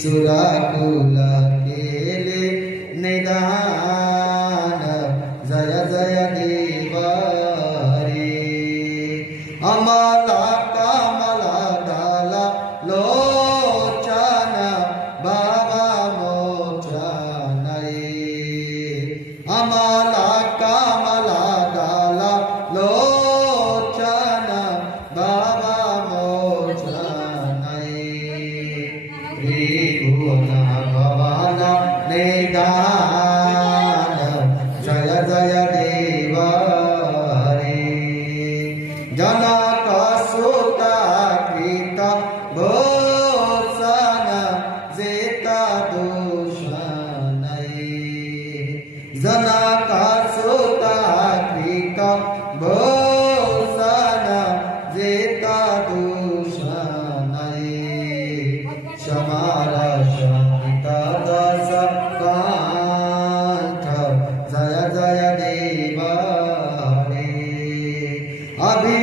सुराकुला केले निदान जय जय देवा रे अमला कमला दाला लोचन बाबा मोचन अमला कमला दाला लोचन बाबा मोचन त्रिभुवन भवन निदान जय जय देवा रे जनक सुत कृत भूषण जेता दूषण जनक सुत कृत भूषण जेता दूषण शमारा शांता दस कांठ जय जय देवा रे अभि